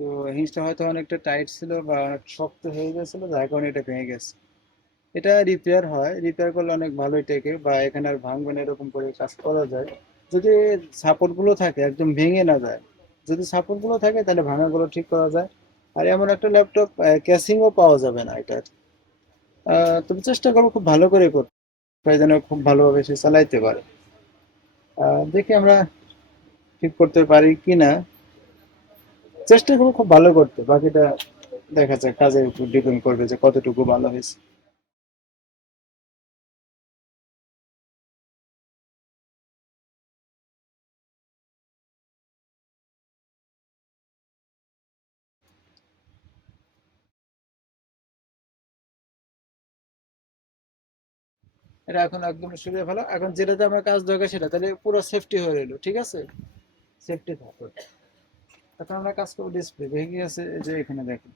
তো হিংসটা হয়তো অনেকটা টাইট ছিল বা অনেক শক্ত হয়ে গেছিল, যার কারণে এটা ভেঙে গেছে। এটা রিপেয়ার হয়, রিপেয়ার করলে অনেক ভালোই টেকে, বা এখানে আর ভাঙবে না এরকম করে কাজ করা যায়, যদি সাপোর্ট গুলো থাকে, একদম ভেঙে না যায়। যদি সাপোর্ট গুলো থাকে তাহলে ভাঙাগুলো ঠিক করা যায়। আর এমন একটা ল্যাপটপ ক্যাসিংও পাওয়া যাবে না এটার। তুমি চেষ্টা করো খুব ভালো করে করতে, যেন খুব ভালোভাবে সে চালাইতে পারে। দেখি আমরা ঠিক করতে পারি কিনা। চেষ্টা করবো খুব ভালো করতে, বাকিটা দেখা যাক, কাজের উপর ডিপেন্ড করবে যে কতটুকু ভালো হয়েছে। এটা এখন একদম শুরু ভালো, এখন যেটাতে আমার কাজ দরকার সেটা তাহলে পুরো সেফটি হয়ে রইলো, ঠিক আছে। সেফটি থাকবে। এখন আমরা কাজ করবো, ডিসপ্লে ভেঙে গেছে, এই যে এখানে দেখুন।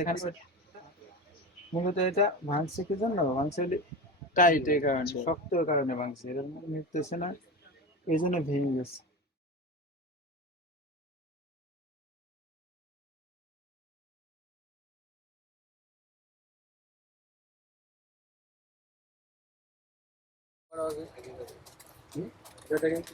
এখানে মূলত এটা ভাঙছে কি জন্য ভাঙছে, টাইট এর কারণে, শক্ত কারণে ভাঙছে, এর নিতেছে না, এই জন্য ভেঙে গেছে। হুম? যেটা কিন্তু